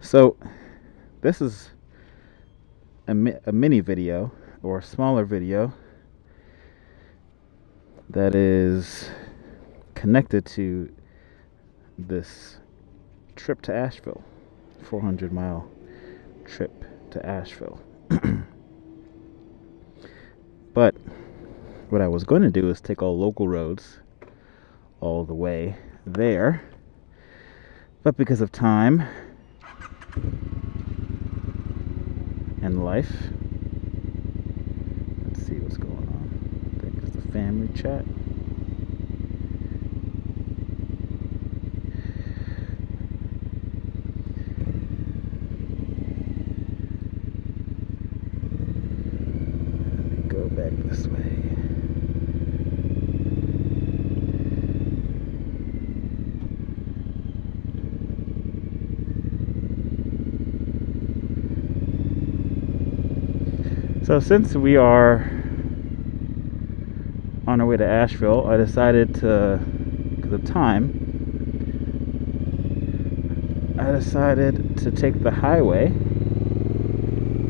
So this is a mini video, or a smaller video, that is connected to this trip to Asheville, 400-mile trip to Asheville. But what I was going to do is take all local roads all the way there, but because of time and life, let's see what's going on. I think it's the family chat. Let me go back this way. So since we are on our way to Asheville, I decided to, because of time, I decided to take the highway,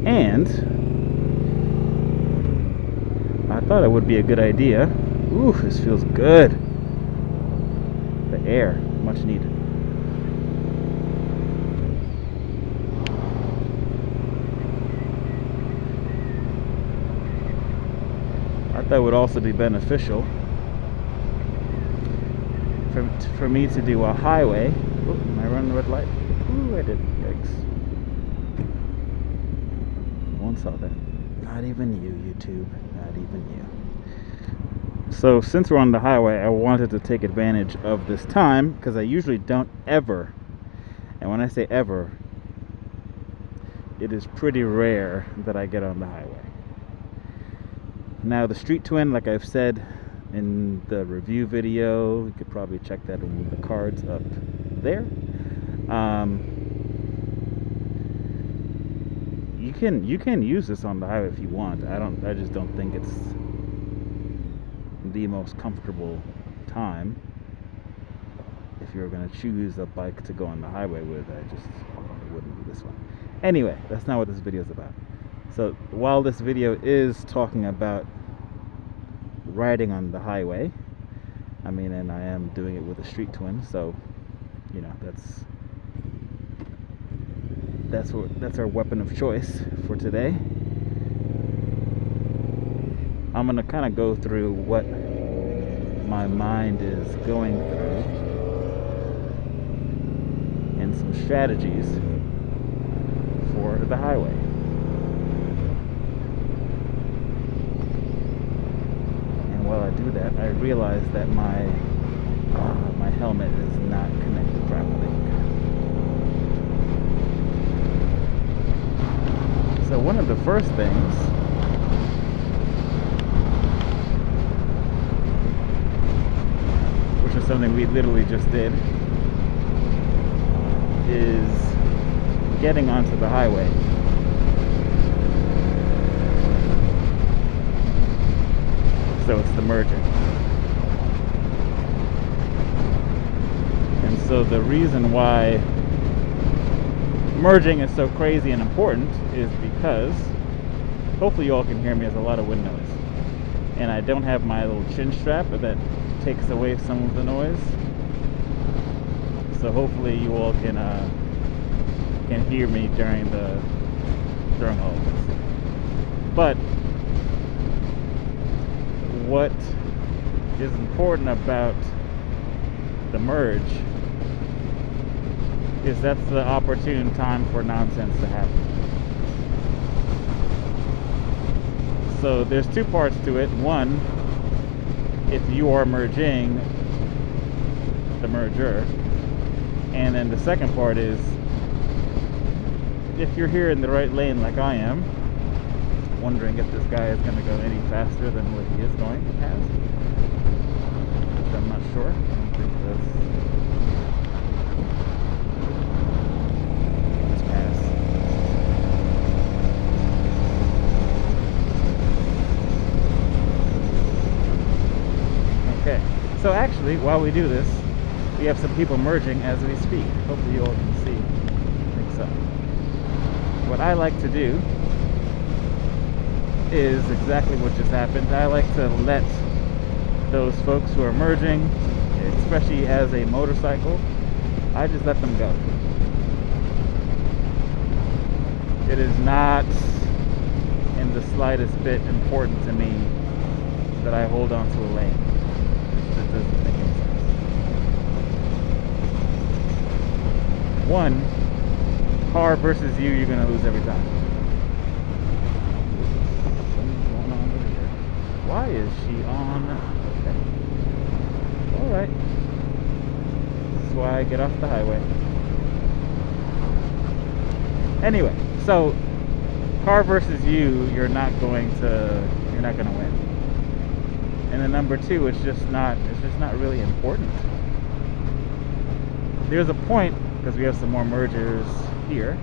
and I thought it would be a good idea. Ooh, this feels good. The air, much needed. That would also be beneficial for me to do a highway. Ooh, am I running the red light? Ooh, I did. Yikes. No one saw that. Not even you, YouTube. Not even you. So since we're on the highway, I wanted to take advantage of this time, because I usually don't ever, and when I say ever, it is pretty rare that I get on the highway. Now the Street Twin, like I've said in the review video, you could probably check that in the cards up there. You can use this on the highway if you want. I just don't think it's the most comfortable time if you're gonna choose a bike to go on the highway with. It wouldn't be this one. Anyway, that's not what this video is about. So while this video is talking about riding on the highway, I mean, and I am doing it with a Street Twin, so you know, that's our weapon of choice for today. I'm gonna kind of go through what my mind is going through and some strategies for the highway. While I do that, I realize that my helmet is not connected properly. So one of the first things which is something we literally just did, is getting onto the highway. So it's the merging. And so the reason why merging is so crazy and important is because, hopefully you all can hear me, there's a lot of wind noise. And I don't have my little chin strap that takes away some of the noise. So hopefully you all can hear me during all of this. But what is important about the merge is that's the opportune time for nonsense to happen. So there's two parts to it. One, if you are merging, the merger. And then the second part is, if you're here in the right lane like I am, wondering if this guy is going to go any faster than what he is going past, which I'm not sure. I don't think let's pass. Okay, so actually, while we do this, we have some people merging as we speak. Hopefully you all can see. I think So what I like to do is exactly what just happened. I like to let those folks who are merging, especially as a motorcycle, I just let them go. It is not in the slightest bit important to me that I hold on to a lane. It just doesn't make any sense. One, car versus you're going to lose every time. Something's going on over here. Why is she on? Okay. Alright. This is why I get off the highway. Anyway, so car versus you're not going to win. And then number two, it's just not really important. There's a point, because we have some more mergers here,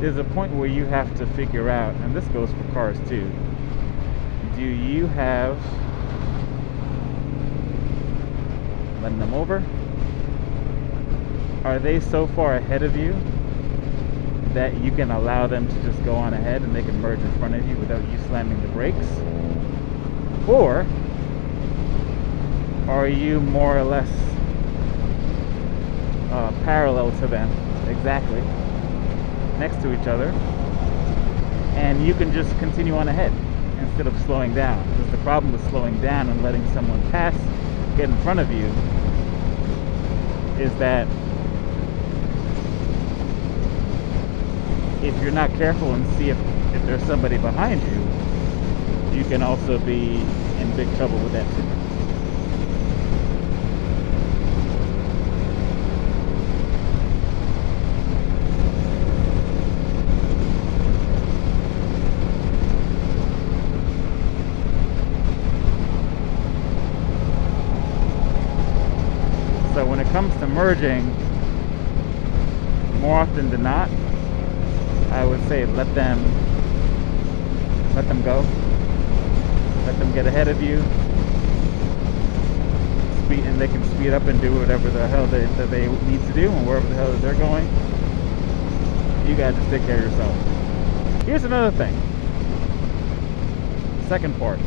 there's a point where you have to figure out, and this goes for cars too, do you have, letting them over, are they so far ahead of you that you can allow them to just go on ahead and they can merge in front of you without you slamming the brakes? Or are you more or less parallel to them, exactly, next to each other, and you can just continue on ahead instead of slowing down? Because the problem with slowing down and letting someone pass, get in front of you, is that if you're not careful and see if there's somebody behind you, you can also be in big trouble with that too. So when it comes to merging, more often than not, I would say let them go. Let them get ahead of you. Speed, and they can speed up and do whatever the hell that they need to do, and wherever the hell they're going. You gotta just take care of yourself. Here's another thing. Second part.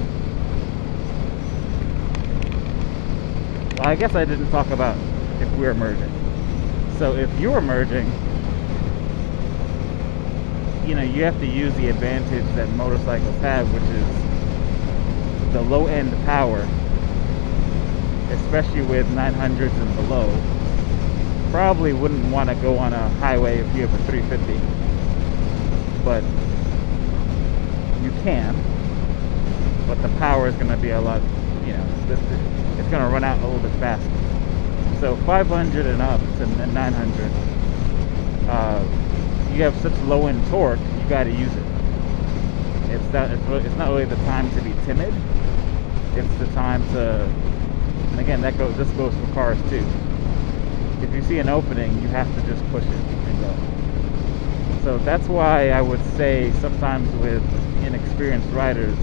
Well, I guess I didn't talk about if we're merging. So if you're merging, you know, you have to use the advantage that motorcycles have, which is the low end power, especially with 900s and below. Probably wouldn't want to go on a highway if you have a 350, but you can. But the power is going to be a lot, you know, it's going to run out a little bit faster. So 500 and up to 900. You have such low end torque, you got to use it. It's not really the time to be timid. It's the time to, and again, this goes for cars too. If you see an opening, you have to just push it and go. So that's why I would say sometimes with inexperienced riders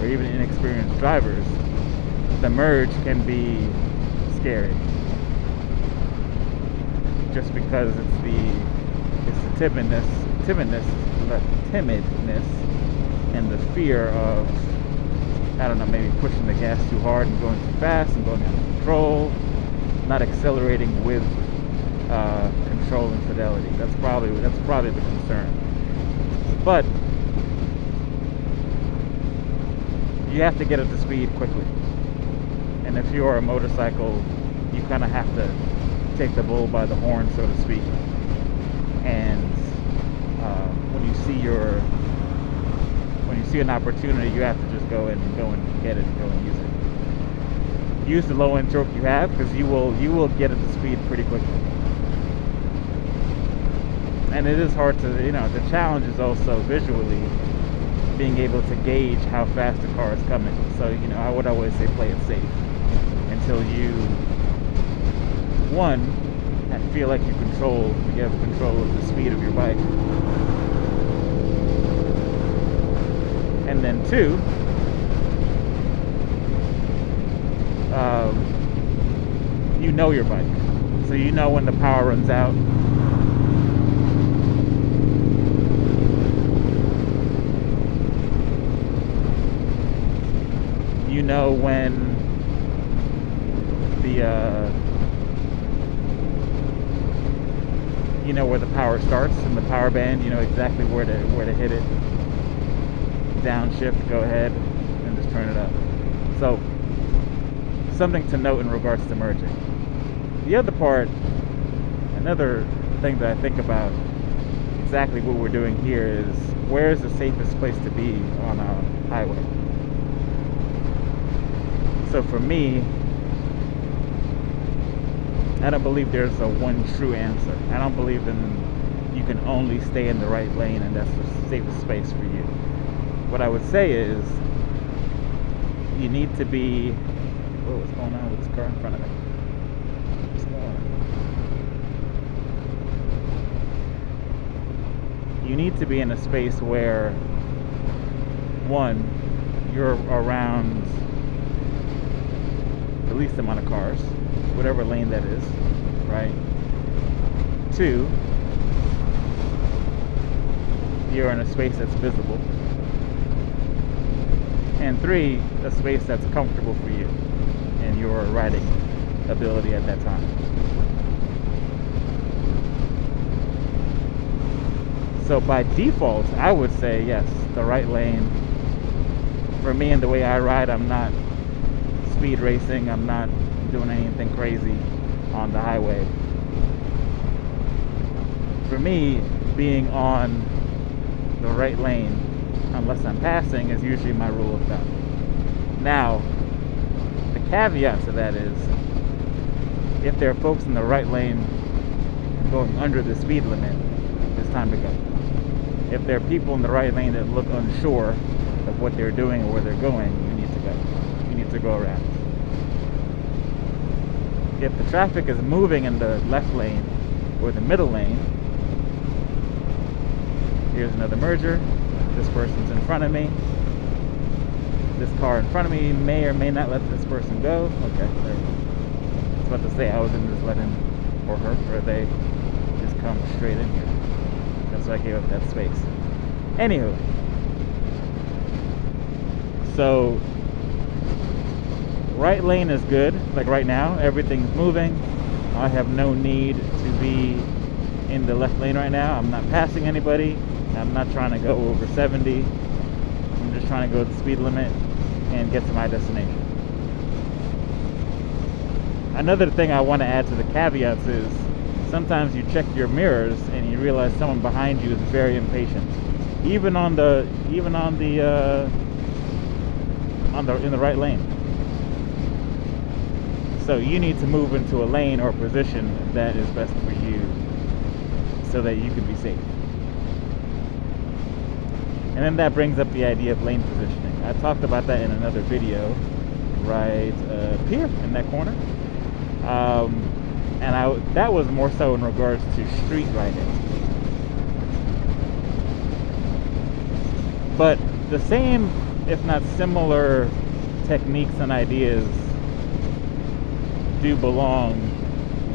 or even inexperienced drivers, the merge can be scary. Just because it's the timidness and the fear of, I don't know, maybe pushing the gas too hard and going too fast and going out of control, not accelerating with control and fidelity. That's probably the concern. But you have to get up to speed quickly. And if you're a motorcycle, you kind of have to take the bull by the horn, so to speak. And when you see an opportunity, you have to just go and get it and go and use it. Use the low end torque you have, because you will get it to speed pretty quickly. And it is hard to, you know, the challenge is also visually being able to gauge how fast the car is coming. So, you know, I would always say play it safe until you, one, feel like you have control of the speed of your bike. And then two, you know your bike. So you know when the power runs out. know when the you know where the power starts in the power band. You know exactly where to hit it. Downshift, go ahead and just turn it up. So something to note in regards to merging. The other part, another thing that I think about exactly what we're doing here is, where is the safest place to be on a highway? So for me, I don't believe there's a one true answer. I don't believe you can only stay in the right lane and that's the safest space for you. What I would say is, you need to be, what's going on with this car in front of me? What's going on? You need to be in a space where, one, you're around the least amount of cars, whatever lane that is, right? Two, you're in a space that's visible. And three, a space that's comfortable for you and your riding ability at that time. So by default, I would say yes, the right lane. For me and the way I ride, I'm not speed racing, I'm not doing anything crazy on the highway. For me, being on the right lane, unless I'm passing, is usually my rule of thumb. Now, the caveat to that is, if there are folks in the right lane going under the speed limit, it's time to go. If there are people in the right lane that look unsure of what they're doing or where they're going, you need to go. You need to go around. If the traffic is moving in the left lane or the middle lane, here's another merger. This person's in front of me. This car in front of me may or may not let this person go. Okay, there we go. I was about to say, I was going to just let him or her or they just come straight in here. That's why I gave up that space. Anywho, so right lane is good. Like right now, everything's moving. I have no need to be in the left lane right now. I'm not passing anybody. I'm not trying to go over 70. I'm just trying to go the speed limit and get to my destination. Another thing I want to add to the caveats is, sometimes you check your mirrors and you realize someone behind you is very impatient, even in the right lane. So you need to move into a lane or a position that is best for you, so that you can be safe. And then that brings up the idea of lane positioning. I talked about that in another video, right here in that corner. And that was more so in regards to street riding. But the same, if not similar, techniques and ideas do belong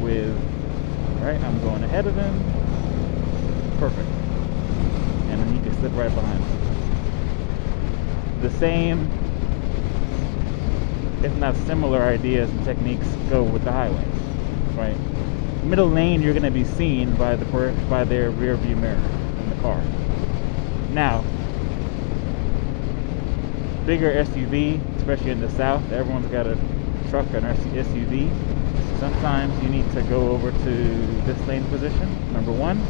with, right, I'm going ahead of him, perfect. And then he can slip right behind me. The same, if not similar, ideas and techniques go with the highway, right? Middle lane, you're going to be seen by their rear view mirror in the car. Now, bigger SUV, especially in the South, everyone's got a truck and SUV. Sometimes you need to go over to this lane position, number one.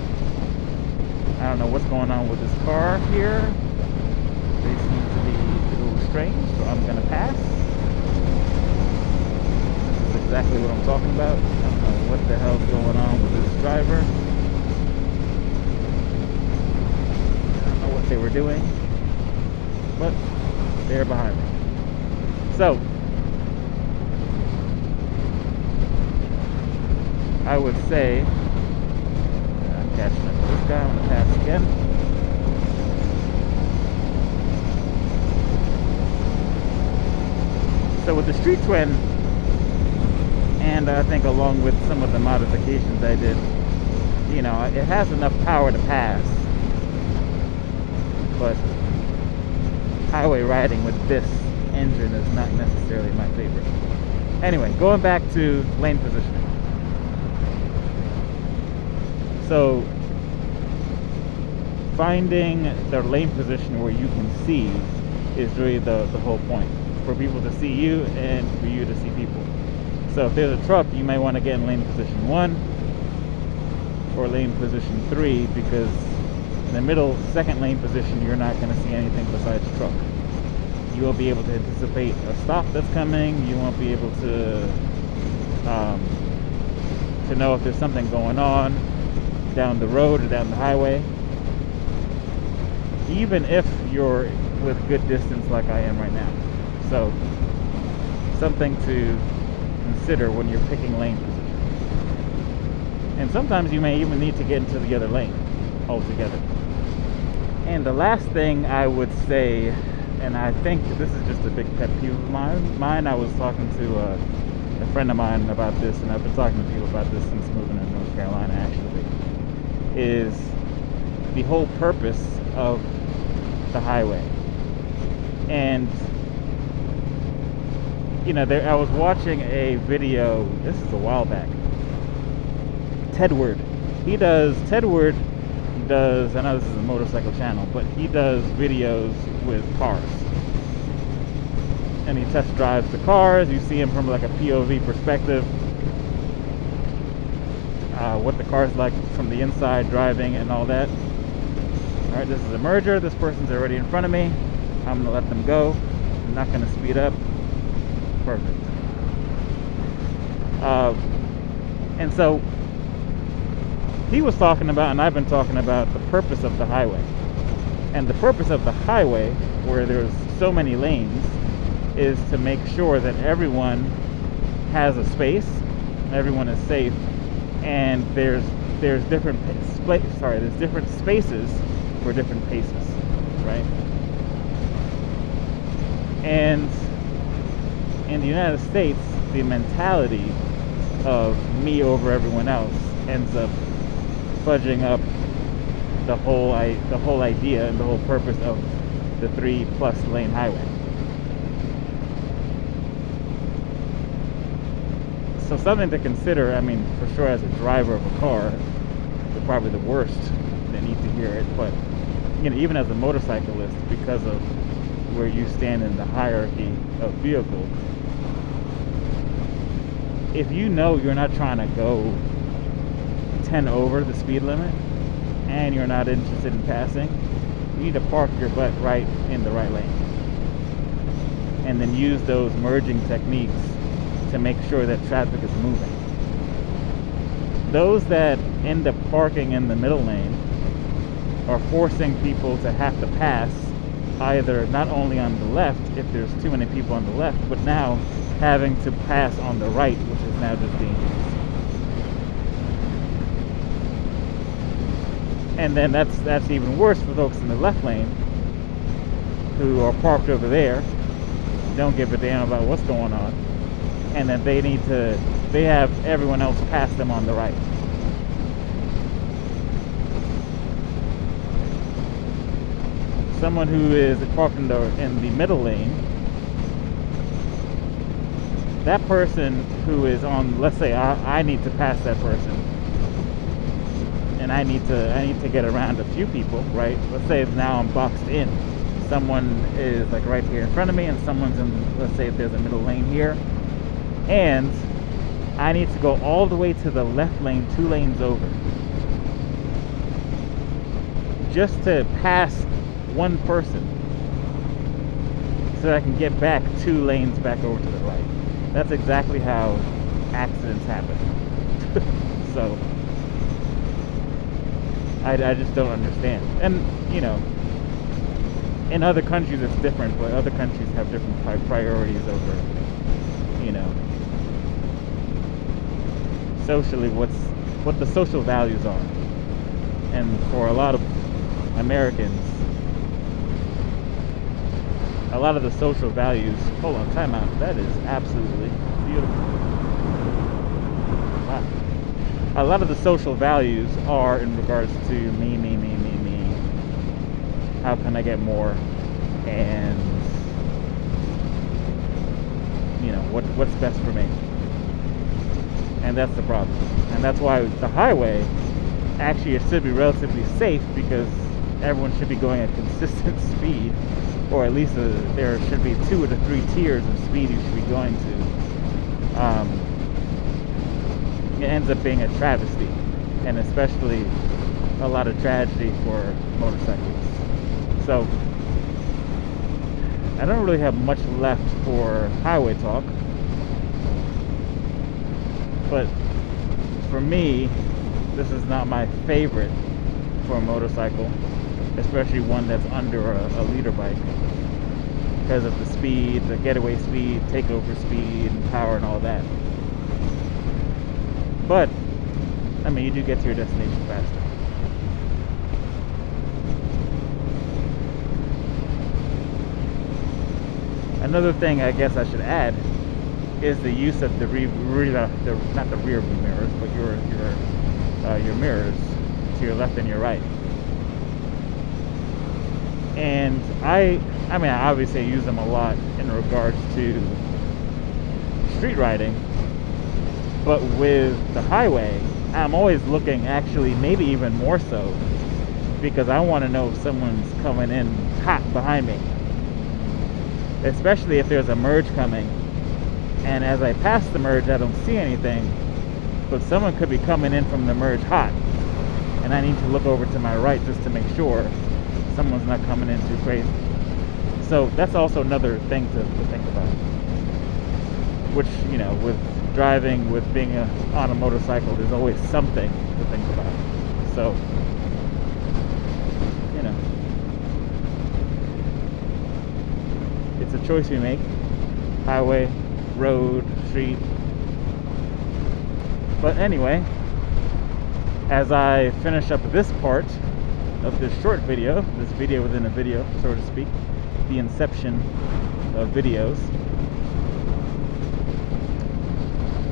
I don't know what's going on with this car here. They seem to be a little strange, so I'm going to pass. This is exactly what I'm talking about. I don't know what the hell's going on with this driver. I don't know what they were doing, but they're behind me. So, I would say, I'm catching up with this guy, I'm going to pass again. So with the Street Twin, and I think along with some of the modifications I did, you know, it has enough power to pass. But highway riding with this engine is not necessarily my favorite. Anyway, going back to lane positioning. So finding the lane position where you can see is really the whole point. For people to see you and for you to see people. So if there's a truck, you might want to get in lane position 1 or lane position 3, because in the middle, second lane position, you're not going to see anything besides truck. You won't be able to anticipate a stop that's coming. You won't be able to know if there's something going on down the road or down the highway. Even if you're with good distance like I am right now. So, something to consider when you're picking lane position. And sometimes you may even need to get into the other lane altogether. And the last thing I would say, and I think this is just a big pet peeve of mine, I was talking to a friend of mine about this, and I've been talking to people about this since moving to North Carolina actually, is the whole purpose of the highway. And you know, I was watching a video, this is a while back, Tedward. Tedward does, I know this is a motorcycle channel, but he does videos with cars. And he test drives the cars. You see him from like a POV perspective. What the car's like from the inside, driving and all that. Alright, this is a merger. This person's already in front of me. I'm gonna let them go. I'm not gonna speed up. Perfect. And so he was talking about, and I've been talking about, the purpose of the highway. And the purpose of the highway, where there's so many lanes, is to make sure that everyone has a space, everyone is safe, and there's different spaces for different paces, right? And in the United States, the mentality of me over everyone else ends up fudging up the whole idea and the whole purpose of the 3+ lane highway. So something to consider. I mean, for sure, as a driver of a car, you're probably the worst that need to hear it, but you know, even as a motorcyclist, because of where you stand in the hierarchy of vehicles, if you know you're not trying to go 10 over the speed limit and you're not interested in passing, you need to park your butt right in the right lane and then use those merging techniques to make sure that traffic is moving. Those that end up parking in the middle lane are forcing people to have to pass, either not only on the left if there's too many people on the left, but now having to pass on the right, which is now just dangerous. And then that's even worse for folks in the left lane who are parked over there, don't give a damn about what's going on, and then they have everyone else pass them on the right. Someone who is parked in the middle lane, that person who is on, let's say I need to pass that person, and I need to get around a few people, right? Let's say now I'm boxed in. Someone is like right here in front of me, and someone's in, let's say if there's a middle lane here, and I need to go all the way to the left lane, 2 lanes over, just to pass one person so I can get back 2 lanes back over to the right. That's exactly how accidents happen. So I just don't understand. And you know, in other countries it's different, but other countries have different priorities over, you know, socially what the social values are. And for a lot of Americans, a lot of the social values, hold on, time out, that is absolutely beautiful. Wow. A lot of the social values are in regards to me, how can I get more, and you know, what's best for me. And that's the problem. And that's why the highway, actually it should be relatively safe, because everyone should be going at consistent speed, or at least there should be 2 to 3 tiers of speed you should be going to. It ends up being a travesty, and especially a lot of tragedy for motorcyclists. So I don't really have much left for highway talk, but for me, this is not my favorite for a motorcycle, especially one that's under a liter bike, because of the speed, the getaway speed, takeover speed, and power and all that. But I mean, you do get to your destination faster. Another thing I guess I should add is the use of the not the rear view mirrors, but your mirrors to your left and your right. And I mean, I obviously use them a lot in regards to street riding, but with the highway, I'm always looking, actually maybe even more so, because I want to know if someone's coming in hot behind me, especially if there's a merge coming, and as I pass the merge I don't see anything, but someone could be coming in from the merge hot, and I need to look over to my right just to make sure someone's not coming in too crazy. So that's also another thing to think about, which, you know, with driving, with being on a motorcycle, there's always something to think about. So, you know, it's a choice we make: highway, road, street. But anyway, as I finish up this part of this short video, this video within a video, so to speak, the inception of videos.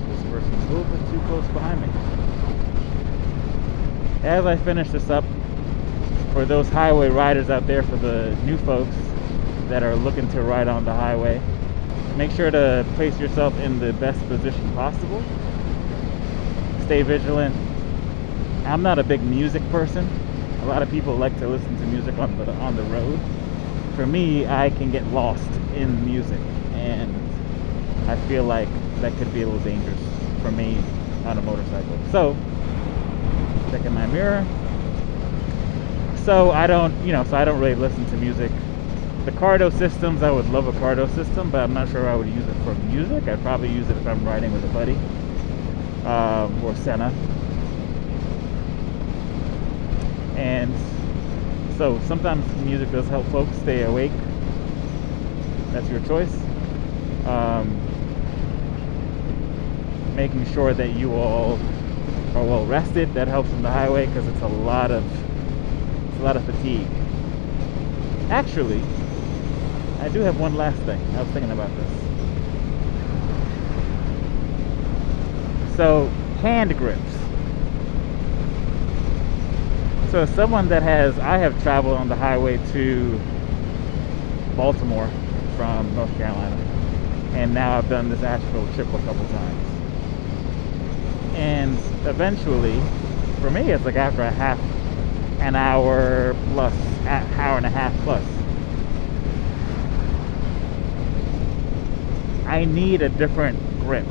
This person's a little bit too close behind me. As I finish this up, for those highway riders out there, for the new folks that are looking to ride on the highway, make sure to place yourself in the best position possible. Stay vigilant. I'm not a big music person. A lot of people like to listen to music on the road. For me, I can get lost in music, and I feel like that could be a little dangerous for me on a motorcycle. So, checking my mirror. So I don't really listen to music. The Cardo systems, I would love a Cardo system, but I'm not sure I would use it for music. I'd probably use it if I'm riding with a buddy, or Senna. And so sometimes music does help folks stay awake. That's your choice. Making sure that you all are well rested, that helps on the highway, because it's a lot of fatigue. Actually, I do have one last thing. I was thinking about this. So, hand grips. So someone that I have traveled on the highway to Baltimore from North Carolina, and now I've done this Asheville trip a couple times. And eventually, for me, it's like after an hour plus, hour and a half plus, I need a different grip.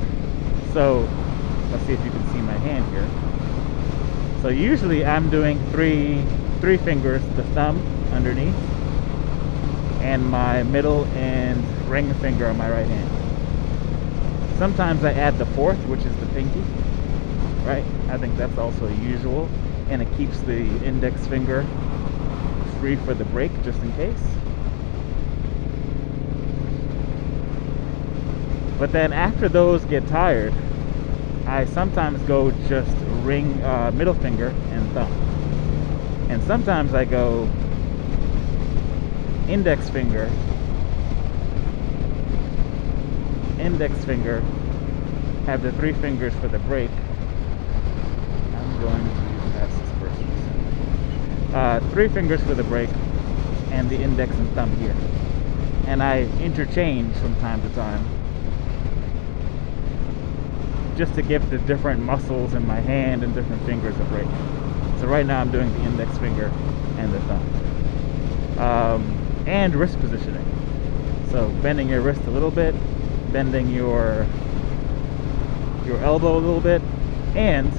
So let's see if you can see my hand here. So usually I'm doing three fingers, the thumb underneath, and my middle and ring finger on my right hand. Sometimes I add the fourth, which is the pinky, right? I think that's also usual, and it keeps the index finger free for the brake, just in case. But then after those get tired, I sometimes go just ring, middle finger and thumb. And sometimes I go index finger, have the 3 fingers for the brake. I'm going to pass this person. 3 fingers for the brake, and the index and thumb here. And I interchange from time to time just to give the different muscles in my hand and different fingers a break. So right now I'm doing the index finger and the thumb. And wrist positioning. So bending your wrist a little bit, bending your elbow a little bit, and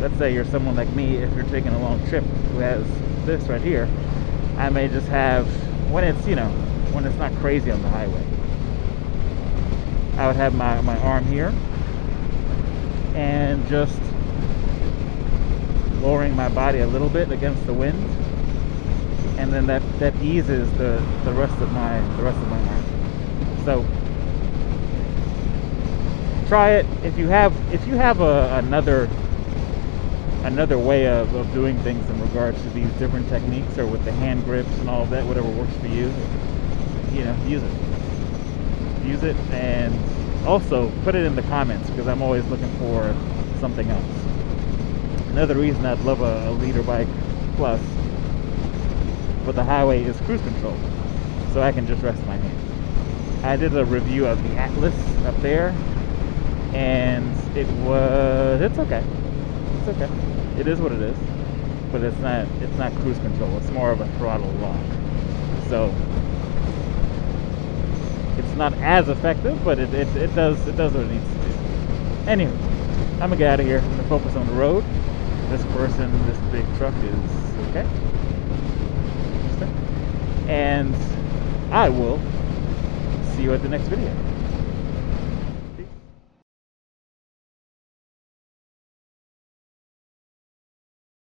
let's say you're someone like me, if you're taking a long trip who has this right here, I may just have, when it's, you know, when it's not crazy on the highway, I would have my arm here and just lowering my body a little bit against the wind, and then that eases the rest of my arm. So try it. If you have another way of doing things in regards to these different techniques, or with the hand grips and all of that, whatever works for you, you know, use it, and also put it in the comments, because I'm always looking for something else. Another reason I'd love a leader bike plus for the highway is cruise control, so I can just rest my hand. I did a review of the Atlas up there, and it's okay. It's okay. It is what it is, but it's not cruise control. It's more of a throttle lock. So it's not as effective, but it does what it needs to do. Anyway, I'm gonna get out of here. I'm gonna focus on the road. This big truck is okay. And I will see you at the next video.